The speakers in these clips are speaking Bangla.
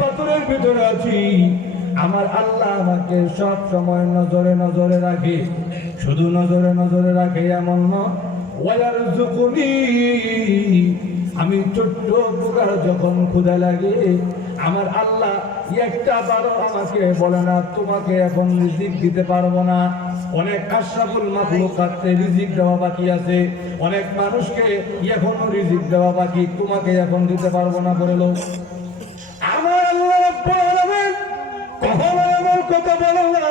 পাথরের ভিতরে আছি, আমার আল্লাহ আমাকে সব সময় নজরে নজরে রাখে। শুধু নজরে নজরে রাখে এমন নয়, ওয়ারযুকুনি, আমি ছোট্ট পোকার যখন ক্ষুধা লাগে আমার আল্লাহ একটা বারো আমাকে বলে না তোমাকে এখন রিজিক দিতে পারবো না। অনেক আশরাফুল মাখলুকাতকে রিজিক দেওয়া বাকি আছে, অনেক মানুষকে এখনো রিজিক দেওয়া বাকি, তোমাকে এখন দিতে পারবো না বললো। আমার আল্লাহ রাব্বুল আলামিন কখনো এমন কথা বলেন না।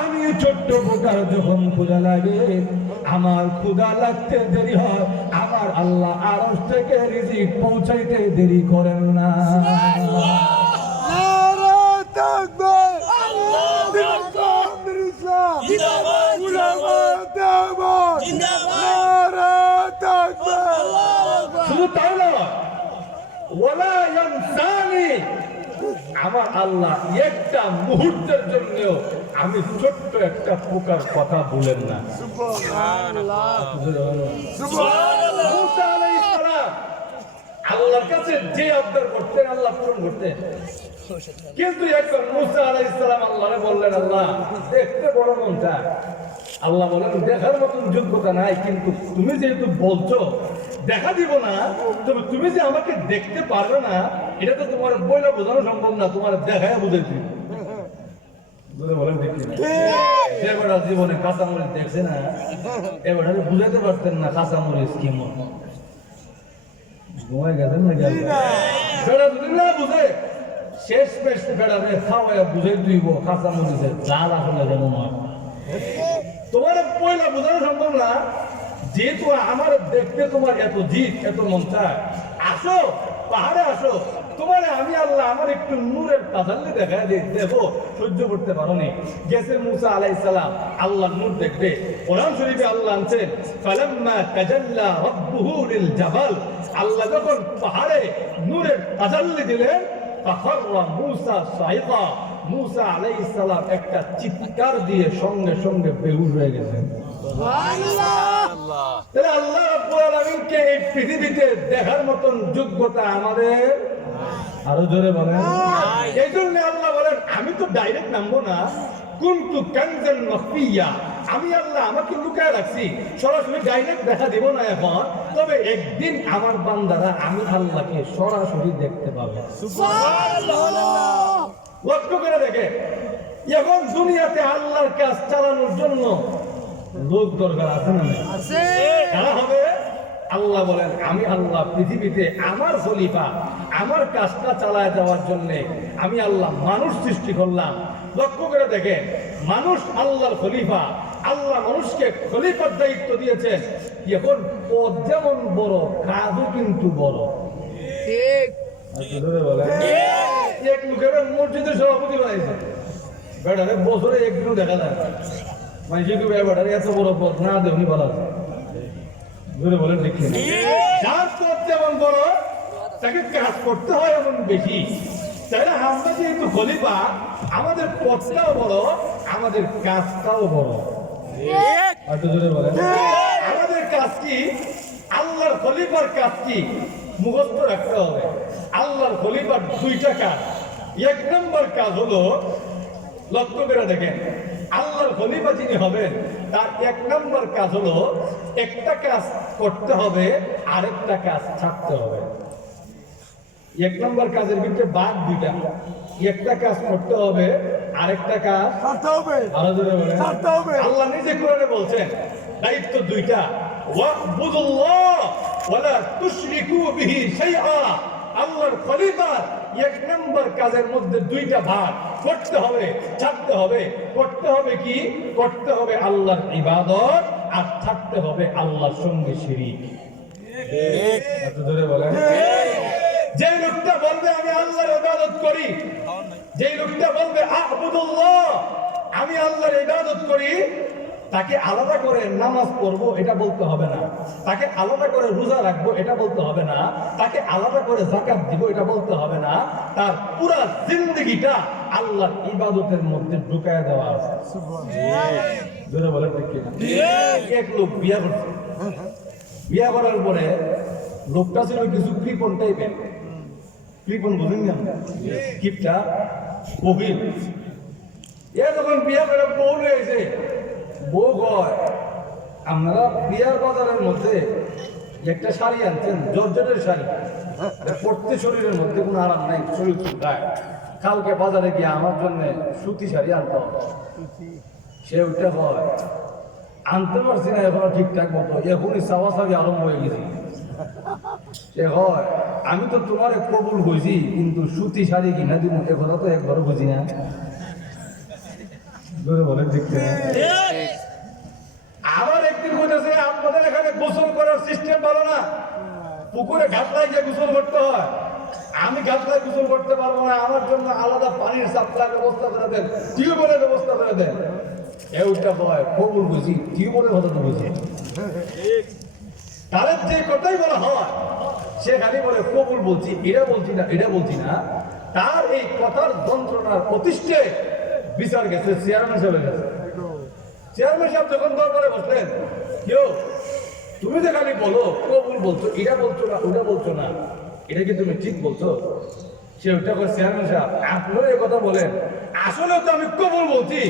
আমি ছোট্ট পোকার যখন ক্ষুধা লাগে, আমার ক্ষুধা লাগতে দেরি হয়, আমার আল্লাহ আরশ থেকে রিজিক পৌঁছাইতে দেরি করেন না। শুধু তাই নয়, ওয়ালা ইয়ানসানি, আমার আল্লাহ একটা মুহূর্তের জন্য আমি ছোট্ট একটা পোকার কথা বলেন না। সুবহানাল্লাহ। মুসা আলাইহিস সালাম আল্লাহর কাছে যে আবদার করতেন আল্লাহ পূরণ করতেন, কিন্তু একবার মুসা আলাইহিস সালাম আল্লাহরে বললেন, আল্লাহ দেখতে বড় মন চায়। আল্লাহ বলেন দেখার মতন যোগ্যতা নাই, কিন্তু তুমি যেহেতু বলছো দেখা দিব না, তবে তুমি যে আমাকে দেখতে পারবে না এটা তো তোমার বইলে বোঝানো সম্ভব না, তোমার দেখায় বুঝেছি। বলেন এবার জীবনে কাঁচামরিচ দেখছে না, এবার বুঝাতে পারতেন না কাঁচামরিচ কেমন। ঘুমাই গেছেন না বেড়া যদি না বুঝে শেষ পেশ বেড়াবে খাওয়াই বুঝাই দিব কাঁচামরিচের জাল আসলে যেমন হয়। তোমার পয়লা বোঝানো সম্ভব না, যেহেতু আমার দেখতে তোমার এত জিদ এত মন চায়, আসো পাহাড়ে আসো, তোমার আমি আল্লাহ আমার একটু নূরের তাজাল্লি দেখায় দিই, দেখো সহ্য করতে পারো নি। গেছে মুসা আলাইহিস সালাম আল্লাহ নূর দেখবে। কোরআন শরীফে আল্লাহ আনছেন ফালাম্মা তাজাল্লা রাব্বুহু লিল জাবাল, আল্লাহ যখন পাহাড়ে নূরের তাজাল্লি দিলেন ফাখাররা মুসা সাইকা, মুসা আলাইহিস সালাম একটা চিৎকার দিয়ে সঙ্গে সঙ্গে বেহুশ হয়ে গেছেন। সুবহানাল্লাহ। তাহলে আল্লাহ রাব্বুল আলামিনকে এই পৃথিবীতে দেখার মতন যোগ্যতা আমাদের আরো জোরে বলেন। এই জন্য আল্লাহ বলেন আমি তো ডাইরেক্ট নামবো না, কুনতু কানজান মাখফিয়া, আমি আল্লাহ আমাকে লুকায় রাখছি, সরাসরি ডাইরেক্ট দেখা দিব না এখন, তবে একদিন আমার বান্দারা আমি আল্লাহকে সরাসরি দেখতে পাবে। সুবহানাল্লাহ। লক্ষ্য করে দেখে এখন দুনিয়াতে আল্লাহর কাজ চালানোর জন্য লোক দরকার আছে না? আছে। কারা হবে? আল্লাহ বলেন আমি আল্লাহ পৃথিবীতে আমার খলিফা, আমার কাজটা চালায় যাওয়ার জন্য আমি আল্লাহ মানুষ সৃষ্টি করলাম। লক্ষ্য করে দেখে মানুষ আল্লাহর খলিফা, আল্লাহ মানুষকে খলিফার দায়িত্ব দিয়েছেন। এখন পদ যেমন বড় কাজও কিন্তু বড়। ঠিক। এক লোকের মসজিদের সভাপতি বানাইছে, বেড়ারে বছরে একদিনও দেখা যায় মানে যেহেতু বেড়ারে এত বড় পদ না দেওনি বলা যায়। ধরে বলেন দেখছেন যার পদ যেমন বড় তাকে কাজ করতে হয় এমন বেশি। তাই না? আমরা যেহেতু খলিফা আমাদের পদটাও বড়, আমাদের কাজটাও বড়। আমাদের কাজ কি? আল্লাহর খলিফার কাজ কি মুখস্থ রাখতে হবে। আল্লাহর খলিফার দুইটা কাজ। এক নম্বর কাজ হলো, লক্ষ্য করে দেখেন আল্লাহর খলিফা যিনি হবেন তার এক নম্বর কাজ হলো একটা কাজ করতে হবে, আরেকটা কাজ ছাড়তে হবে। এক নম্বর কাজের ভিতরে বাদ দুইটা, একটা কাজ করতে হবে, আরেকটা কাজ ছাড়তে হবে। আল্লাহ নিজে কোরআনে বলছেন দায়িত্ব দুইটা, ওয়াবুদুল্লাহ ওয়ালা তুশরিকু বিহি শাইআ। আল্লাহর খলিফার এক নম্বর কাজের মধ্যে দুইটা ভাগ, করতে হবে ছাড়তে হবে। করতে হবে কি? করতে হবে আল্লাহর ইবাদত, আর ছাড়তে হবে আল্লাহর সঙ্গে শিরিক। ঠিক ধরে বলেন। যে লোকটা বলবে আমি আল্লাহর ইবাদত করি, যে লোকটা বলবে আ'বুদুল্লাহ আমি আল্লাহর ইবাদত করি, তাকে আলাদা করে নামাজ পড়বো এটা বলতে হবে না, তাকে আলাদা করে রোজা রাখবো এটা বলতে হবে না, তাকে আলাদা করে যাকাত দিব এটা বলতে হবে না। তার পুরা জিন্দেগিটা আল্লাহর ইবাদতের মধ্যে ঢুকায় দেওয়া আছে। সুবহানাল্লাহ। বলেন ঠিক না? এক লোক বিয়ে করছে, বিয়ে করার পরে লোকটা ছিল কিছু কৃপণ টাইপের, কৃপণ বুঝেন না কিপটা কবির এ যখন বিয়া করে বউ রয়েছে বউ কয় আপনারা বিয়ার বাজারের মধ্যে একটা শাড়ি আনছেন জর্জেটের শাড়ি পড়তে শরীরের মধ্যে কোনো আরাম নাই শরীর গায়ে কালকে বাজারে গিয়ে আমার জন্য সুতি শাড়ি আনতে হবে সে ওইটা হয় আনতে পারছি না এখনো ঠিকঠাক মতো এখনই চাওয়া চাবি আরম্ভ হয়ে গেছি সে হয় আমি তো তোমার কবুল বুঝি কিন্তু সুতি শাড়ি কিনা দিব এ কথা তো একবারও বুঝি না বলেন দেখতে আবার একদিন বলেছে আপনাদের এখানে গোসল করার সিস্টেম ভালো না পুকুরে ঘাটলায় গিয়ে গোসল করতে হয় আমি ঘাটলায় গোসল করতে পারবো না আমার জন্য আলাদা পানির সাপ্লাই ব্যবস্থা করে দেন টিউবওয়েলের ব্যবস্থা করে দেন এইটা হয় কবুল বুঝি টিউবওয়েলের কথা তো বুঝি তাদের যে কথাই বলা হয় সে খালি বলে কবুল বলছি এটা বলছি না তার এই কথার যন্ত্রণার প্রতিষ্ঠা বিচার গেছে চেয়ারম্যান সাহেবের কাছে চেয়ারম্যান সাহেব যখন দরবারে বসলেন কেউ তুমি যে খালি বলো কবুল বলছো এটা বলছো না ওটা বলছো না এটা কি তুমি ঠিক বলছো সে ওটা করে চেয়ারম্যান সাহেব আপনারা এই কথা বলেন আসলে তো আমি কবুল বলছি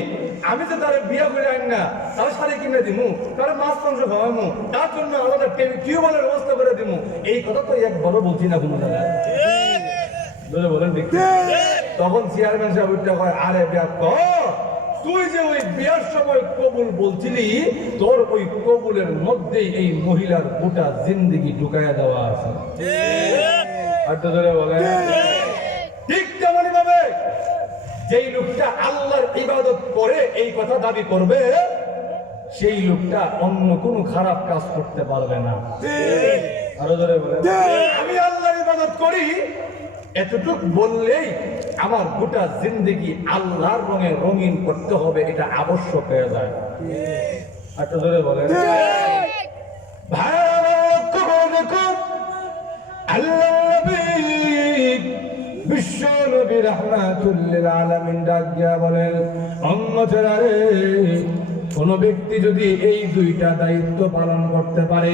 আমি যে তার বিয়া করে আইন না তার শাড়ি কিনে দিমু তার মাছ মাংস খাওয়ামু তার জন্য আলাদা টিউবওয়েলের ব্যবস্থা করে দিমু এই কথা তো একবারও বলছি না কোনো জায়গায় বলেন দেখতে তখন চেয়ারম্যান সাহেব ওইটা কয় আরে বিয়া তুই যে ওই বিয়ার সময় কবুল বলছিলি তোর ওই কবুলের মধ্যেই এই মহিলার গোটা জিন্দেগি ঢুকাইয়া দেওয়া আছে ঠিক তেমনি ভাবে যেই লোকটা আল্লাহর ইবাদত করে এই কথা দাবি করবে সেই লোকটা অন্য কোনো খারাপ কাজ করতে পারবে না আরো ধরে বলে আমি আল্লাহর ইবাদত করি এতটুক বললেই আমার গোটা জিন্দেগি আল্লাহর রঙে রঙিন করতে হবে এটা আবশ্যক হয়ে যায় আচ্ছা ধরে বলেন বিশ্ব নবী রাহমাতুল লিল আলামিন ডাক দিয়া বলেন উম্মতেরা রে কোন ব্যক্তি যদি এই দুইটা দায়িত্ব পালন করতে পারে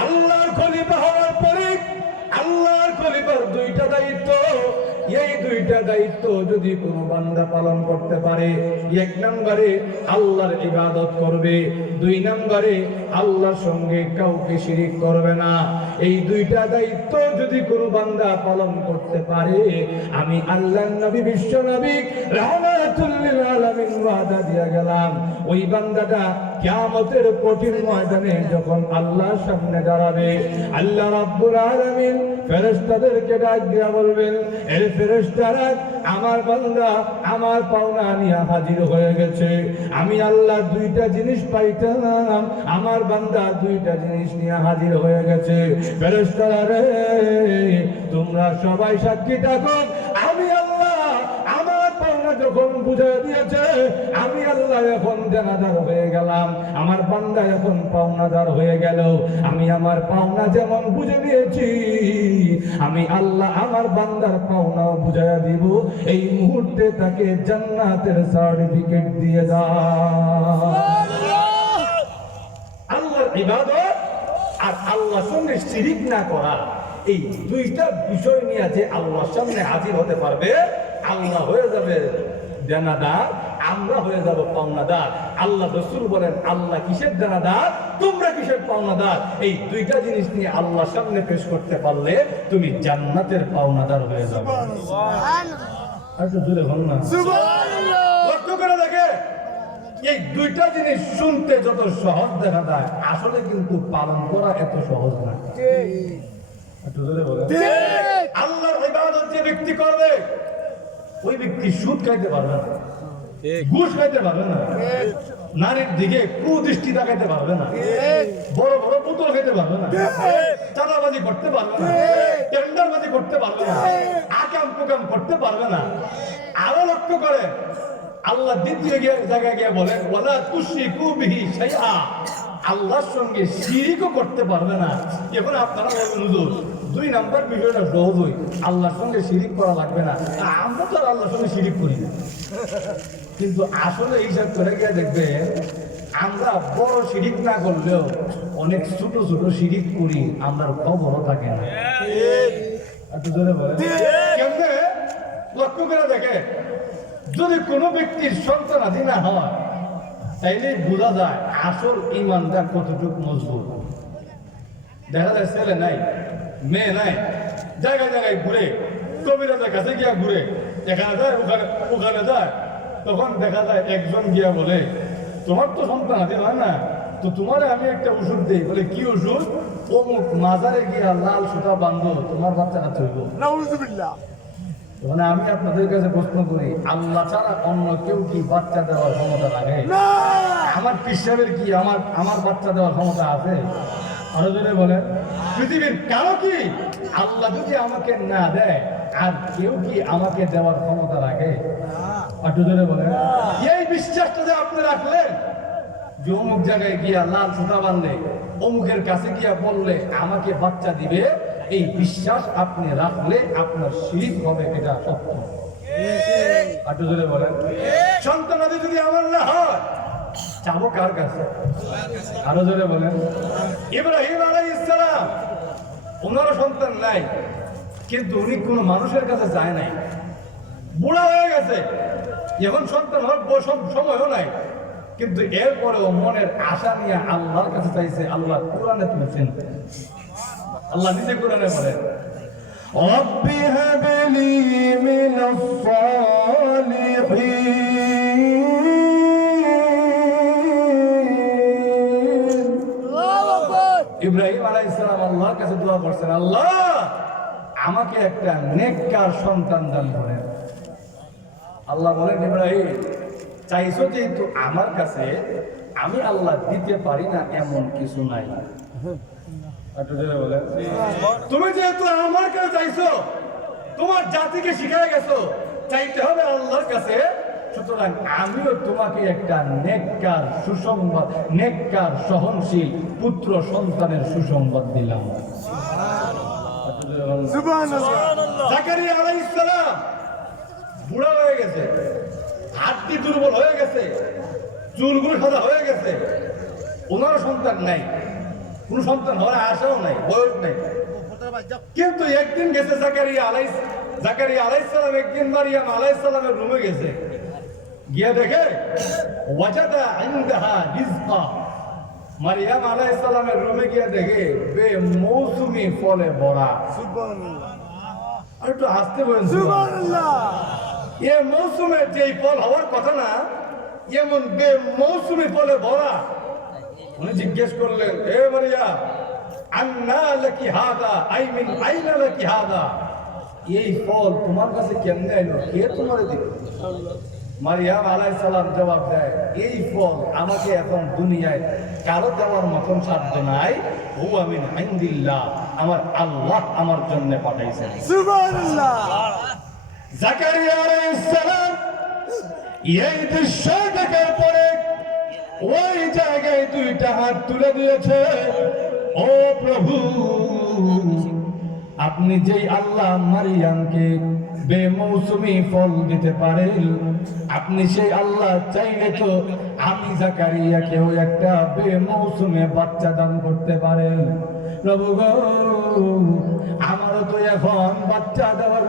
আল্লাহর খলিফা হওয়ার পরে আল্লাহর খলিফার দুইটা দায়িত্ব এই দুইটা দায়িত্ব যদি কোনো বান্দা পালন করতে পারে এক নম্বরে আল্লাহর ইবাদত করবে দুই নম্বরে আল্লাহর সঙ্গে কাউকে শিরিক করবে না এই দুইটা দায়িত্ব যদি কোনো বান্দা পালন করতে পারে আমি আল্লাহর নবী বিশ্ব নবী রাহমাতুল লিল আলামিন ওয়াদা দিয়া গেলাম ওই বান্দাটা কিয়ামতের কঠিন ময়দানে যখন আল্লাহর সামনে দাঁড়াবে আল্লাহ রাব্বুল আলামিন ফেরেশতাদেরকে ডাক দিয়া বলবেন এই ফেরেশতারা আমার বান্দা আমার পাওনা নিয়ে হাজির হয়ে গেছে আমি আল্লাহ দুইটা জিনিস পাইতাম আমার বান্দা দুইটা জিনিস নিয়ে হাজির হয়ে গেছে ফেরেশতারা রে তোমরা সবাই সাক্ষী থাকো আমি আল্লাহ আমার পাওনা যখন বুঝিয়ে দিয়েছে আমি আল্লাহ এখন জানাদার হয়ে গেলাম আমার বান্দা এখন পাওনাদার হয়ে গেল আমি আমার পাওনা যেমন বুঝে নিয়েছি আমি আল্লাহ আমার বান্দার পাওনাও বুঝাইয়া দিব এই মুহূর্তে তাকে জান্নাতের সার্টিফিকেট দিয়ে দাও আল্লাহর ইবাদত আর আল্লাহর সঙ্গে শিরিক না করা এই দুইটা বিষয় নিয়ে যে আল্লাহর সামনে হাজির হতে পারবে আল্লাহ হয়ে যাবে দেনাদার আমরা হয়ে যাব পাওনাদার আল্লাহ রাসূল বলেন আল্লাহ কিসের দেনাদার তোমরা কিসের পাওনাদার এই দুইটা জিনিস নিয়ে আল্লাহর সামনে পেশ করতে পারলে তুমি জান্নাতের পাওনাদার হয়ে যাবে সুবহানাল্লাহ আর তো জোরে বল না সুবহানাল্লাহ লক্ষ্য করে দেখে এই দুইটা জিনিস শুনতে যত সহজ দেখা যায় আসলে কিন্তু পালন করা এত সহজ না ঠিক একটু জোরে বলেন ঠিক আল্লাহর ইবাদত যে ব্যক্তি করবে ওই ব্যক্তি সুদ খাইতে পারবে না ঘুষ খাইতে পারবে না নারীর দিকে কুদৃষ্টি দেখাইতে পারবে না বড় বড় পুতুল খেতে পারবে না চাঁদাবাজি করতে পারবে না টেন্ডারবাজি করতে পারবে না আকাম কুকাম করতে পারবে না আরো লক্ষ্য করে আল্লাহ দ্বিতীয় জায়গায় গিয়ে বলেন ওয়ালা তুশরিকু বিহি শাইআ আল্লাহর সঙ্গে শিরিকও করতে পারবে না এখন আপনারা বলবেন হুজুর দুই নাম্বার বিষয়টা সহজই আল্লাহর সঙ্গে শিরিক করা লাগবে না আমরা তো আল্লাহর সঙ্গে শিরিক করি না কিন্তু আসলে হিসাব করে গিয়ে দেখবেন আমরা বড় শিরিক না করলেও অনেক ছোট ছোট শিরিক করি আমরা খবরও থাকে না একটু জোরে বলেন। কেমনে লক্ষ্য করে দেখে, যদি কোনো ব্যক্তির সন্তানাদি না হয় তাইলে বোঝা যায় আসল ইমানটা কতটুকু মজবুত। দেখা যায় ছেলে নাই, মেয়ে নাই, জায়গায় জায়গায় ঘুরে, কবিরাজের কাছে গিয়া ঘুরে, এখানে যায় ওখানে যায়, তখন দেখা যায় একজন গিয়া বলে তোমার তো সন্তানাদি হয় না, তো তোমারে আমি একটা ওষুধ দিই। বলে কি ওষুধ? অমুক মাজারে গিয়া লাল সুতা বাঁধো, তোমার বাচ্চাটা চলব। মানে আমি আপনাদের কাছে প্রশ্ন করি, আল্লাহ ছাড়া অন্য কেউ কি বাচ্চা দেওয়ার ক্ষমতা রাখে? আমার পিসাবের কি আমার বাচ্চা দেওয়ার ক্ষমতা আছে? আরো জোরে বলেন। পৃথিবীর কারো কি আল্লাহ যদি আমাকে না দেয় আর কেউ কি আমাকে দেওয়ার ক্ষমতা রাখে? একটু জোরে বলেন। এই বিশ্বাসটা যে আপনি রাখলেন যে অমুক জায়গায় গিয়া লাল সুতা বাঁধলে, অমুকের কাছে গিয়া বললে আমাকে বাচ্চা দিবে, এই বিশ্বাস আপনি রাখলে আপনার শিরিক হবে, এটা সত্য। একটু জোরে বলেন। সন্তানাদি যদি আমার না হয় চাবো কার কাছে? আরো জোরে বলেন। ইব্রাহিম আলাইহিস সালাম, ওনারও সন্তান নাই, কিন্তু উনি কোনো মানুষের কাছে যায় নাই, বুড়া হয়ে গেছে, এখন সন্তান হওয়ার সময়ও নাই, কিন্তু এরপরেও মনের আশা নিয়ে আল্লাহর কাছে চাইছে। আল্লাহ কোরআনে তুলেছেন, আল্লাহ নিজে কোরআনে বলেন রব্বি হাবলি মিনাস সালিহিন। ইব্রাহিম আলাইহিস সালাম আল্লাহর কাছে দোয়া করছেন, আল্লাহ আমাকে একটা নেককার সন্তান দান করেন। আল্লাহ বলেন ইব্রাহিম চাইছো যেহেতু আমার কাছে, আমি আল্লাহ দিতে পারি না এমন কিছু নাই। তুমি যেহেতু আমার কাছে চাইছো, তোমার জাতিকে শিখাই গেছো চাইতে হবে আল্লাহর কাছে, সুতরাং আমিও তোমাকে একটা নেককার সুসংবাদ, নেককার সহনশীল পুত্র সন্তানের সুসংবাদ দিলাম। জাকারিয়া আলাইহিস সালাম বুড়া হয়ে গেছে, হাড্ডি দুর্বল হয়ে গেছে, চুলগুলো সাদা হয়ে গেছে, ওনারও সন্তান নাই, কোন সন্তান হওয়ার আশাও নাই, বয়স নাই। কিন্তু একদিন গেছে জাকারিয়া আলাইহিস সালাম, একদিন মারিয়াম আলাইহিস সালামের রুমে গেছে, গিয়ে দেখে ওয়াজাদা ইনদাহা রিজকা। মারিয়াম আলাইহিস সালামের রুমে গিয়ে দেখে বেমৌসুমি ফলে ভরা। সুবহানাল্লাহ। আর একটু আসতে বলেন সুবহানাল্লাহ। এ মৌসুমে যেই ফল হওয়ার কথা না, এমন বেমৌসুমি ফলে ভরা। উনি জিজ্ঞেস করলেন, হে মারিয়াম আন্না লাকি হাদা, আই মিন আইনা লাকি হাদা, এই ফল তোমার কাছে কেমনে এলো, কে তোমারে দিল? মারিয়াম আলাইহিস সালাম জবাব দেয়, এই ফল আমাকে এখন দুনিয়ায় কারো দেওয়ার মতন সাধ্য নাই, হুয়া মিন ইনদিল্লাহ, আমার আল্লাহ আমার জন্য পাঠাইছেন। সুবহানাল্লাহ। জাকারিয়া আলাইহিস সালাম এই দৃশ্য দেখার পরে ওই জায়গায় দুইটা হাত তুলে দিয়েছে, ও প্রভু আপনি যেই আল্লাহ মারিয়ামকে বেমৌসুমি ফল দিতে পারেন, আপনি সেই আল্লাহ চাইলে তো আমি জাকারিয়াকেও একটা বেমৌসুমে বাচ্চা দান করতে পারেন। প্রভু গো, আমারও তো এখন বাচ্চা দেওয়ার